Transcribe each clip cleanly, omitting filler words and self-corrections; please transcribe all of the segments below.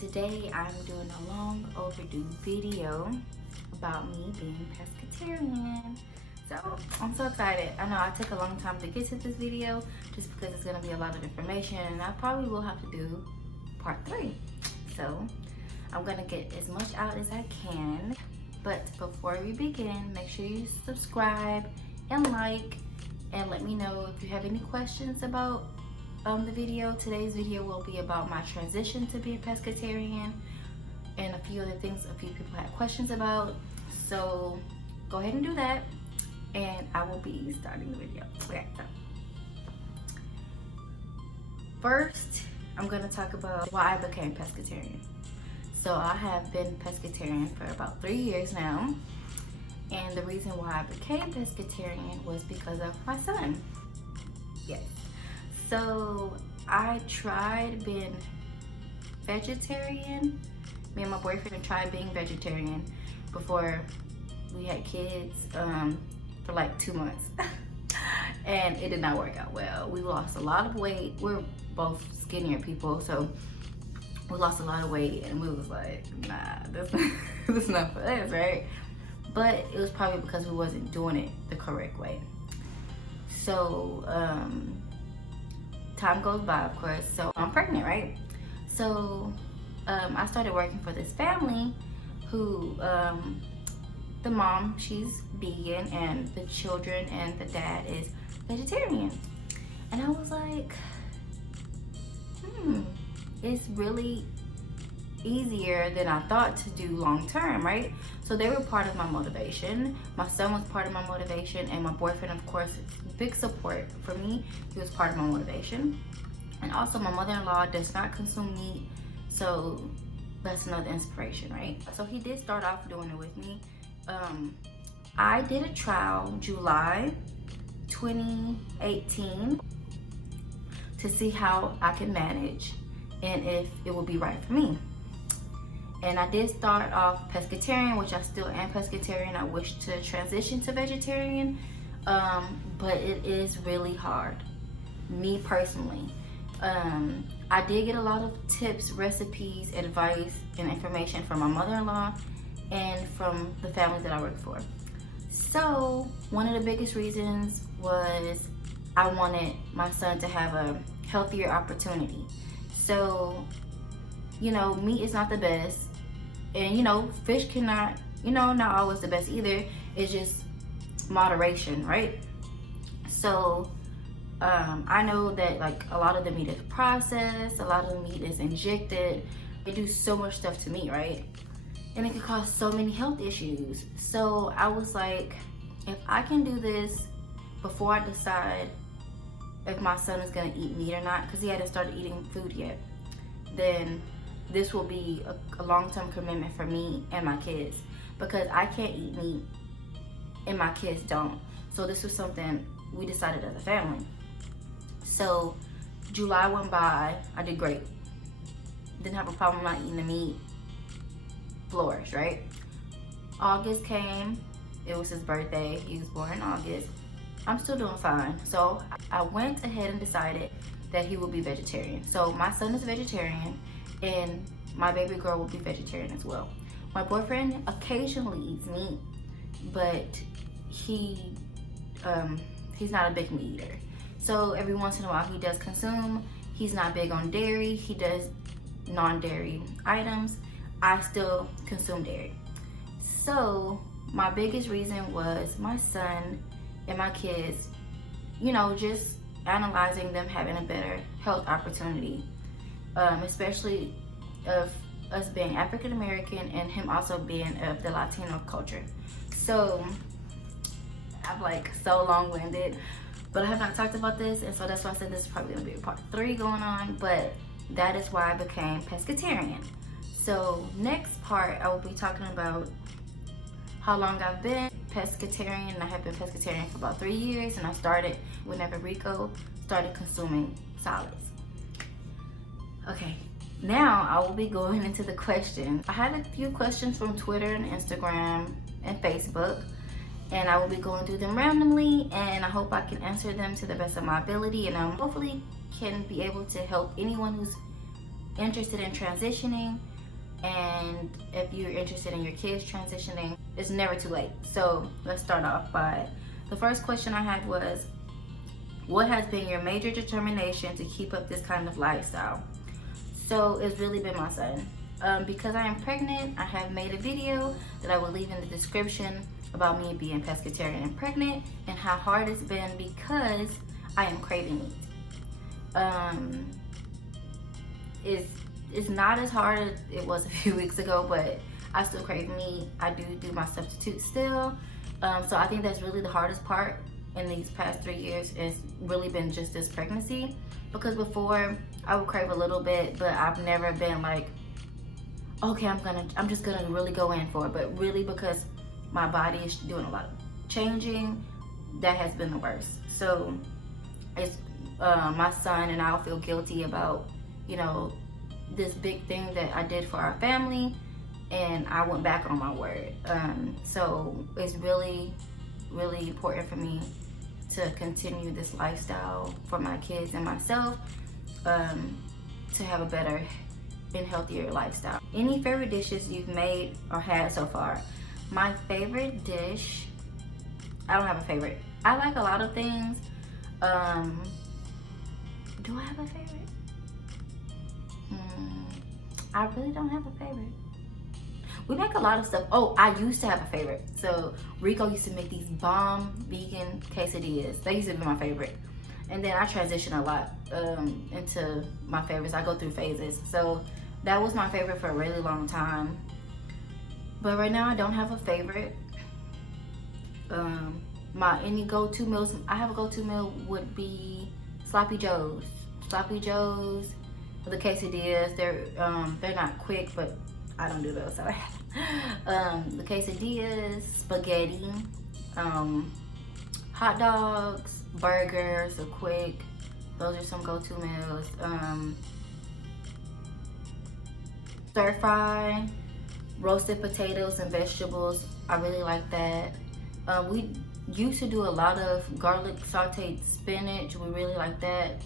today I'm doing a long overdue video about me being pescatarian. So I'm so excited. I know I took a long time to get to this video just because it's gonna be a lot of information and I probably will have to do part 3. So I'm gonna get as much out as I can. But before we begin, make sure you subscribe and like and let me know if you have any questions about the video. Today's video will be about my transition to being pescatarian and a few other things a few people had questions about. So go ahead and do that and I will be starting the video. Okay, so first I'm going to talk about why I became pescatarian. So I have been pescatarian for about 3 years now, and the reason why I became pescatarian was because of my son. Yes. So I tried being vegetarian. Me and my boyfriend tried being vegetarian before we had kids for like 2 months. And it did not work out well. We lost a lot of weight. We're both skinnier people, so we lost a lot of weight and we was like, nah, this is not for us, right? But it was probably because we wasn't doing it the correct way. So time goes by, of course, so I'm pregnant, right? So I started working for this family who the mom, she's vegan, and the children and the dad is vegetarian. And I was like, it's really easier than I thought to do long term, right? So they were part of my motivation. My son was part of my motivation, and my boyfriend, of course, is big support for me. He was part of my motivation. And also my mother-in-law does not consume meat, so that's another inspiration, right? So he did start off doing it with me. I did a trial July 2018 to see how I can manage and if it would be right for me. And I did start off pescatarian, which I still am pescatarian. I wish to transition to vegetarian, but it is really hard, me personally. I did get a lot of tips, recipes, advice, and information from my mother-in-law and from the family that I work for. So one of the biggest reasons was I wanted my son to have a healthier opportunity. So, you know, meat is not the best, and you know, fish cannot, you know, not always the best either. It's just moderation, right? So I know that like a lot of the meat is processed, a lot of the meat is injected. They do so much stuff to meat, right? And it can cause so many health issues. So I was like, if I can do this before I decide if my son is gonna eat meat or not, because he hadn't started eating food yet, then this will be a long-term commitment for me and my kids, because I can't eat meat and my kids don't. So this was something we decided as a family. So July went by, I did great. Didn't have a problem not eating the meat. Flourished, right? August came, it was his birthday, he was born in August. I'm still doing fine. So I went ahead and decided that he would be vegetarian. So my son is vegetarian and my baby girl will be vegetarian as well. My boyfriend occasionally eats meat, but he's not a big meat eater. So every once in a while he does consume. He's not big on dairy. He does non-dairy items. I still consume dairy. So my biggest reason was my son and my kids, you know, just analyzing them having a better health opportunity, especially of us being African American and him also being of the Latino culture. So I'm like so long-winded, but I have not talked about this, and so that's why I said this is probably gonna be a part 3 going on, but that is why I became pescatarian. So next part, I will be talking about how long I've been pescatarian. I have been pescatarian for about 3 years, and I started whenever Rico started consuming solids. Okay, now I will be going into the questions. I had a few questions from Twitter and Instagram and Facebook, and I will be going through them randomly, and I hope I can answer them to the best of my ability, and hopefully can be able to help anyone who's interested in transitioning And if you're interested in your kids transitioning, it's never too late. So let's start off by, the first question I had was, what has been your major determination to keep up this kind of lifestyle? So it's really been my son. Because I am pregnant, I have made a video that I will leave in the description about me being pescatarian and pregnant and how hard it's been because I am craving meat. It's not as hard as it was a few weeks ago, but I still crave meat. I do my substitute still. So I think that's really the hardest part in these past 3 years. It's really been just this pregnancy, because before I would crave a little bit, but I've never been like, okay, I'm just gonna really go in for it. But really, because my body is doing a lot of changing, that has been the worst. So it's my son and I'll feel guilty about, you know, this big thing that I did for our family, and I went back on my word. So it's really, really important for me to continue this lifestyle for my kids and myself, to have a better and healthier lifestyle. Any favorite dishes you've made or had so far? My favorite dish, I don't have a favorite. I like a lot of things. Do I have a favorite? I really don't have a favorite. We make a lot of stuff. Oh, I used to have a favorite. So Rico used to make these bomb vegan quesadillas. They used to be my favorite. And then I transition a lot into my favorites. I go through phases. So that was my favorite for a really long time. But right now I don't have a favorite. My any go-to meals, I have a go-to meal would be Sloppy Joe's. Sloppy Joe's, the quesadillas, they're not quick, but I don't do those, so I have the quesadillas, spaghetti, hot dogs, burgers are quick. Those are some go-to meals. Stir fry, roasted potatoes and vegetables, I really like that. We used to do a lot of garlic sauteed spinach. We really like that.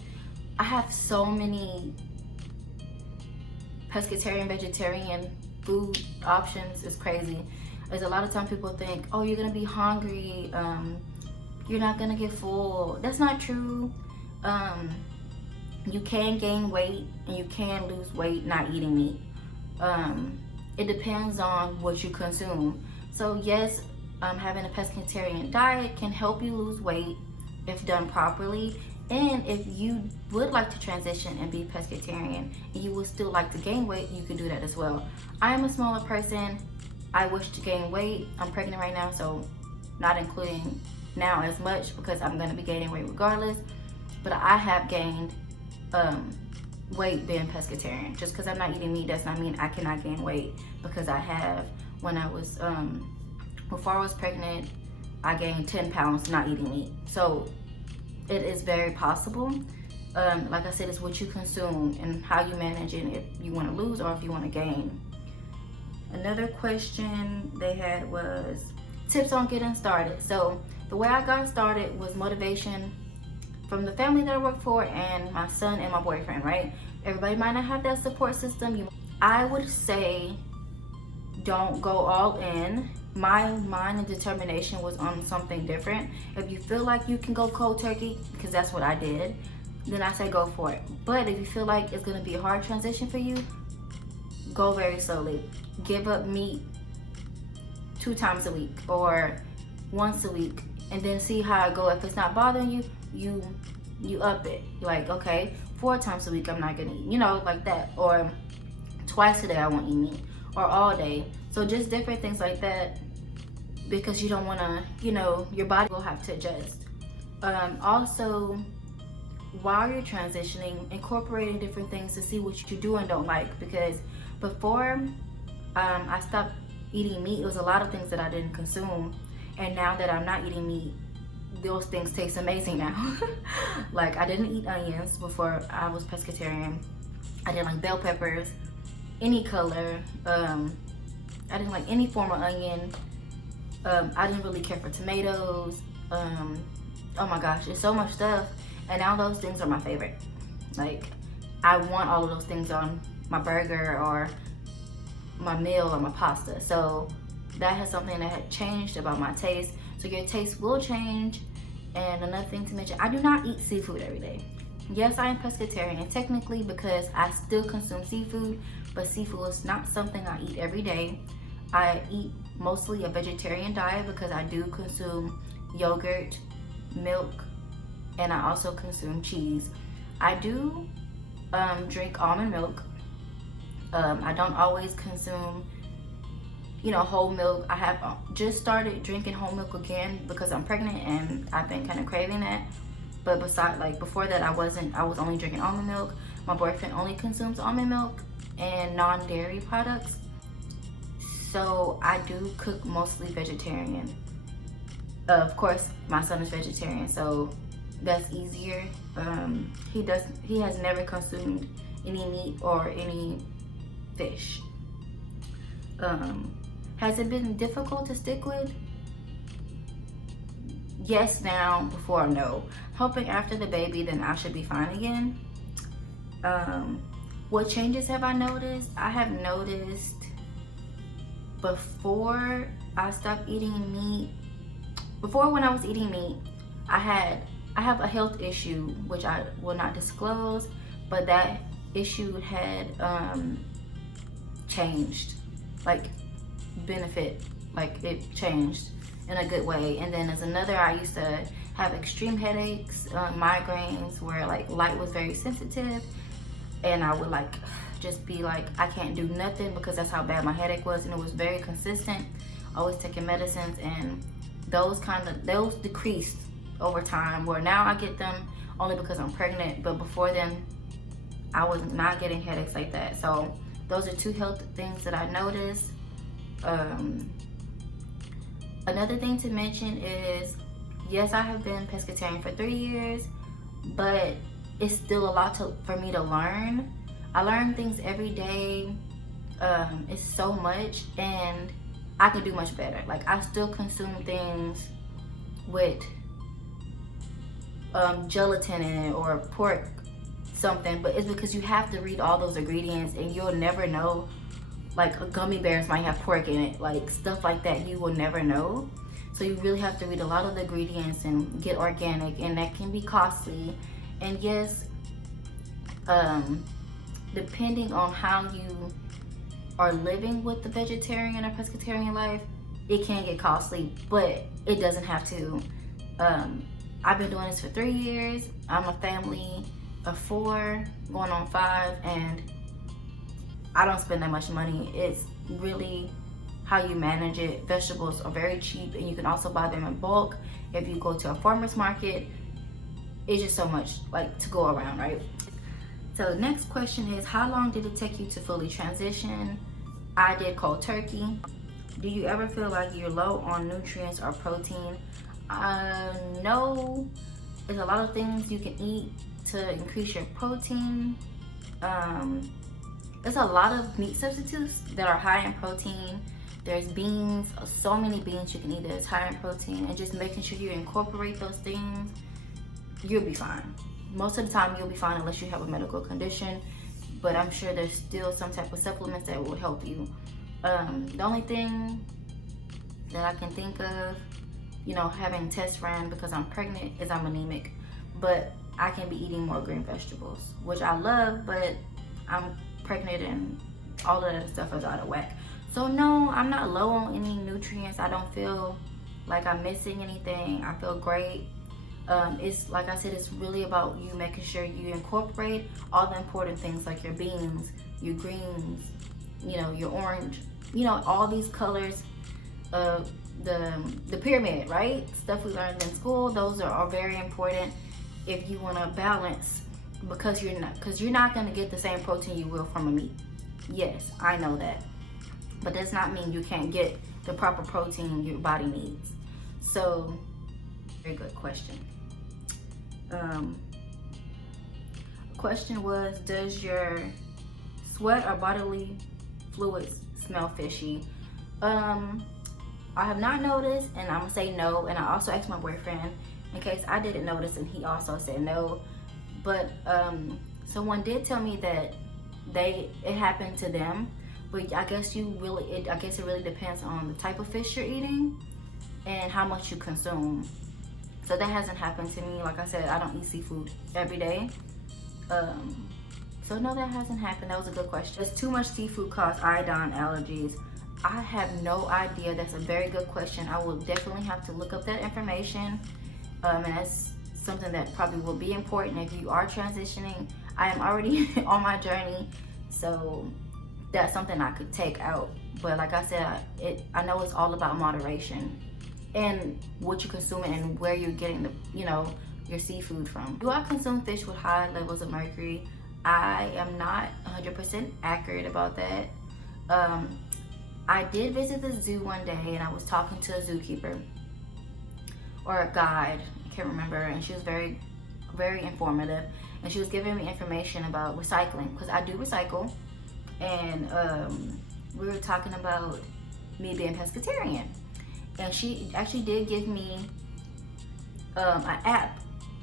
I have so many pescatarian, vegetarian food options. It's crazy. There's a lot of time people think, oh, you're gonna be hungry, you're not gonna get full. That's not true. You can gain weight and you can lose weight not eating meat. It depends on what you consume. So yes, having a pescatarian diet can help you lose weight if done properly. And if you would like to transition and be pescatarian and you would still like to gain weight, you can do that as well. I am a smaller person. I wish to gain weight. I'm pregnant right now, so not including now as much because I'm going to be gaining weight regardless. But I have gained weight being pescatarian. Just because I'm not eating meat does not mean I cannot gain weight, because I have. When I was before I was pregnant, I gained 10 pounds not eating meat. So it is very possible. Like I said, it's what you consume and how you manage it, if you want to lose or if you want to gain. Another question they had was tips on getting started. So the way I got started was motivation from the family that I work for and my son and my boyfriend, right? Everybody might not have that support system. I would say don't go all in. My mind and determination was on something different. If you feel like you can go cold turkey, because that's what I did, then I say go for it. But if you feel like it's gonna be a hard transition for you, go very slowly. Give up meat 2 times a week or once a week, and then see how it go. If it's not bothering you, you up it. Like, okay, 4 times a week I'm not gonna eat, you know, like that. Or twice a day I won't eat meat, or all day. So just different things like that, because you don't want to, you know, your body will have to adjust. Also, while you're transitioning, incorporating different things to see what you do and don't like. Because before I stopped eating meat, it was a lot of things that I didn't consume, and now that I'm not eating meat, those things taste amazing now. Like, I didn't eat onions before I was pescatarian. I didn't like bell peppers, any color. I didn't like any form of onion. I didn't really care for tomatoes. Oh my gosh, there's so much stuff. And now those things are my favorite. Like, I want all of those things on my burger or my meal or my pasta. So that has something that had changed about my taste. So your taste will change. And another thing to mention, I do not eat seafood every day. Yes, I am pescatarian technically because I still consume seafood, but seafood is not something I eat every day. I eat mostly a vegetarian diet because I do consume yogurt, milk, and I also consume cheese. I do drink almond milk. I don't always consume, whole milk. I have just started drinking whole milk again because I'm pregnant and I've been kind of craving that. But before that, I was only drinking almond milk. My boyfriend only consumes almond milk and non-dairy products. So I do cook mostly vegetarian. Of course, my son is vegetarian, so that's easier. He has never consumed any meat or any fish. Has it been difficult to stick with? Yes now, before no. Hoping after the baby, then I should be fine again. What changes have I noticed? I have noticed before I stopped eating meat, before when I was eating meat, I have a health issue, which I will not disclose, but that issue had changed, like benefit, like it changed in a good way. And then there's another, I used to have extreme headaches, migraines, where like light was very sensitive, and I would like just be like, I can't do nothing because that's how bad my headache was, and it was very consistent, always taking medicines, and those decreased over time, where now I get them only because I'm pregnant, but before then I was not getting headaches like that. So those are two health things that I noticed. Another thing to mention is, yes, I have been pescatarian for 3 years, but it's still a lot for me to learn. I learn things every day. It's so much, and I can do much better. Like, I still consume things with gelatin in it or pork something, but it's because you have to read all those ingredients, and you'll never know. Like, gummy bears might have pork in it, like stuff like that, you will never know. So you really have to read a lot of the ingredients and get organic, and that can be costly. And yes, depending on how you are living with the vegetarian or pescatarian life, it can get costly, but it doesn't have to. I've been doing this for 3 years. I'm a family of 4, going on 5, and I don't spend that much money. It's really how you manage it. Vegetables are very cheap, and you can also buy them in bulk if you go to a farmer's market. It's just so much like to go around, right? So the next question is, how long did it take you to fully transition? I did cold turkey. Do you ever feel like you're low on nutrients or protein? No. There's a lot of things you can eat to increase your protein. There's a lot of meat substitutes that are high in protein. There's beans, so many beans you can eat that is high in protein, and just making sure you incorporate those things, you'll be fine. Most of the time you'll be fine unless you have a medical condition, but I'm sure there's still some type of supplements that would help you. The only thing that I can think of, having tests ran because I'm pregnant, is I'm anemic, but I can be eating more green vegetables, which I love, but I'm pregnant and all of that stuff is out of whack. So no, I'm not low on any nutrients. I don't feel like I'm missing anything. I feel great. It's like I said, it's really about you making sure you incorporate all the important things like your beans, your greens, your orange, all these colors of the pyramid, right? Stuff we learned in school. Those are very important if you want to balance, because you're not going to get the same protein you will from a meat. Yes, I know that, but does not mean you can't get the proper protein your body needs. So, very good question. Question was, does your sweat or bodily fluids smell fishy? I have not noticed, and I'm gonna say no. And I also asked my boyfriend in case I didn't notice, and he also said no. But someone did tell me that it happened to them But I guess I guess it really depends on the type of fish you're eating and how much you consume. So that hasn't happened to me. Like I said, I don't eat seafood every day. So no, that hasn't happened. That was a good question. Does too much seafood cause iodine allergies? I have no idea. That's a very good question. I will definitely have to look up that information. And that's something that probably will be important if you are transitioning. I am already on my journey, so that's something I could take out. But like I said, I know it's all about moderation and what you're consuming and where you're getting the, your seafood from. Do I consume fish with high levels of mercury? I am not 100% accurate about that. I did visit the zoo one day and I was talking to a zookeeper or a guide, I can't remember, and she was very, very informative, and she was giving me information about recycling, because I do recycle, and we were talking about me being pescatarian, and she actually did give me an app.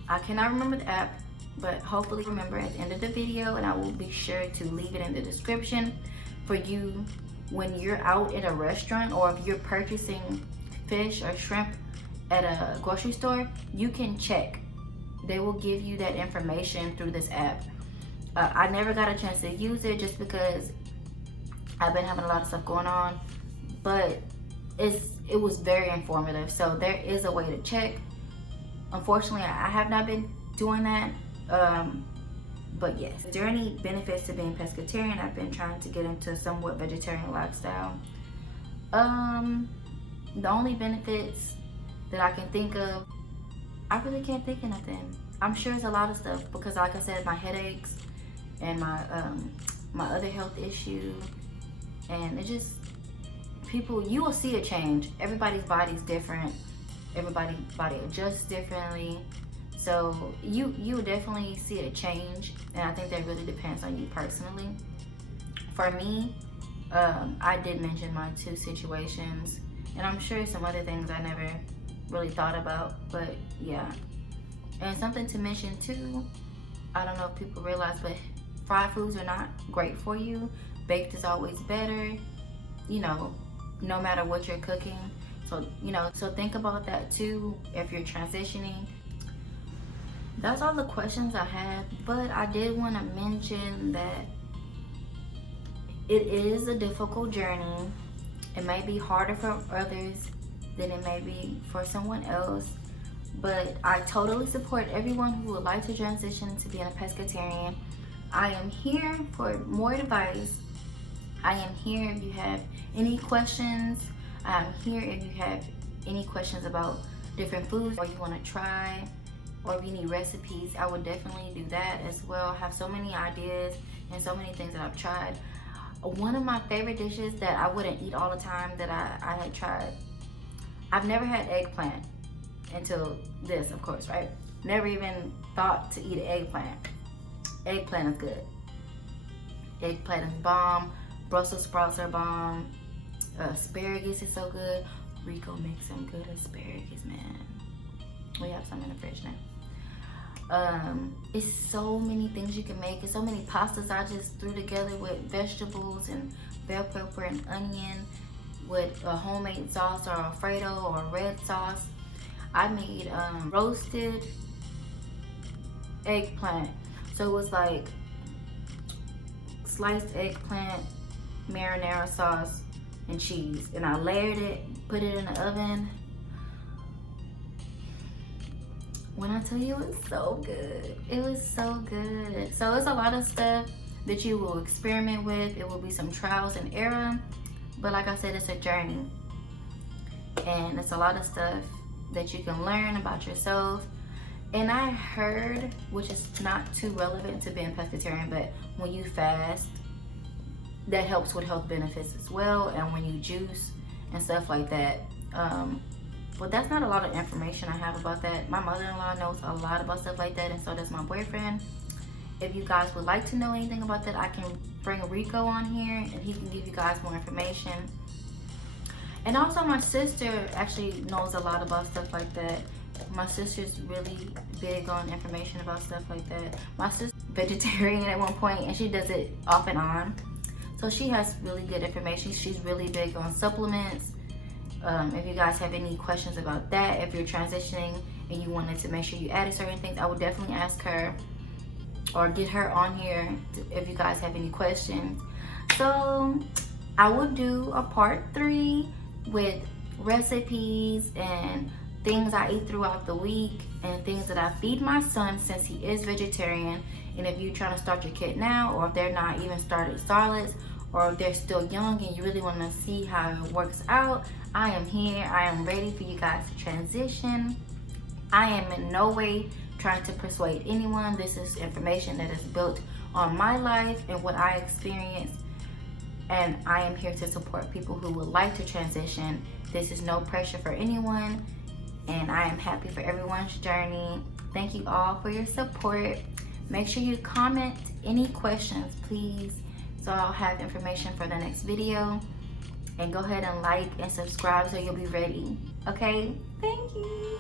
I cannot remember the app, but hopefully remember at the end of the video, and I will be sure to leave it in the description for you when you're out at a restaurant, or if you're purchasing fish or shrimp at a grocery store, you can check. They will give you that information through this app. I never got a chance to use it just because I've been having a lot of stuff going on, but it was very informative. So there is a way to check. Unfortunately, I have not been doing that. But yes, is there any benefits to being pescatarian? I've been trying to get into somewhat vegetarian lifestyle. The only benefits that I can think of, I really can't think of nothing. I'm sure it's a lot of stuff, because like I said, my headaches and my other health issue, and it just, you will see a change. Everybody's body's different. Everybody's body adjusts differently. So you will definitely see a change, and I think that really depends on you personally. For me, I did mention my 2 situations, and I'm sure some other things I never really thought about, but yeah. And something to mention too, I don't know if people realize, but fried foods are not great for you. Baked is always better, no matter what you're cooking. So, so think about that too if you're transitioning. That's all the questions I had, but I did want to mention that it is a difficult journey. It may be harder for others than it may be for someone else, but I totally support everyone who would like to transition to being a pescatarian. I am here for more advice. I am here if you have any questions. I'm here if you have any questions about different foods, or you want to try, or if you need recipes. I would definitely do that as well. I have so many ideas and so many things that I've tried. One of my favorite dishes that I wouldn't eat all the time that I had tried, I've never had eggplant until this, of course, right? Never even thought to eat an eggplant. Eggplant is good. Eggplant is bomb. Brussels sprouts are bomb. Asparagus is so good. Rico makes some good asparagus, man. We have some in the fridge now. It's so many things you can make. It's so many pastas I just threw together with vegetables and bell pepper and onion, with a homemade sauce or Alfredo or red sauce. I made roasted eggplant. So it was like sliced eggplant, marinara sauce, and cheese. And I layered it, put it in the oven. When I tell you, it was so good. It was so good. So it's a lot of stuff that you will experiment with. It will be some trials and error. But like I said, it's a journey. And it's a lot of stuff that you can learn about yourself. And I heard, which is not too relevant to being pescatarian, but when you fast, that helps with health benefits as well. And when you juice and stuff like that. But that's not a lot of information I have about that. My mother-in-law knows a lot about stuff like that, and so does my boyfriend. If you guys would like to know anything about that, I can bring Rico on here and he can give you guys more information. And also my sister actually knows a lot about stuff like that. My sister's really big on information about stuff like that. My sister's vegetarian at one point, and she does it off and on. So she has really good information. She's really big on supplements. If you guys have any questions about that, if you're transitioning and you wanted to make sure you added certain things, I would definitely ask her or get her on here if you guys have any questions. So I will do a part 3 with recipes and things I eat throughout the week and things that I feed my son since he is vegetarian. And if you're trying to start your kid now, or if they're not even started solids, or if they're still young and you really want to see how it works out, I am here. I am ready for you guys to transition. I am in no way trying to persuade anyone. This is information that is built on my life and what I experienced, and I am here to support people who would like to transition. This is no pressure for anyone, and I am happy for everyone's journey. Thank you all for your support. Make sure you comment any questions, please, so I'll have information for the next video. And go ahead and like and subscribe so you'll be ready. Okay? Thank you.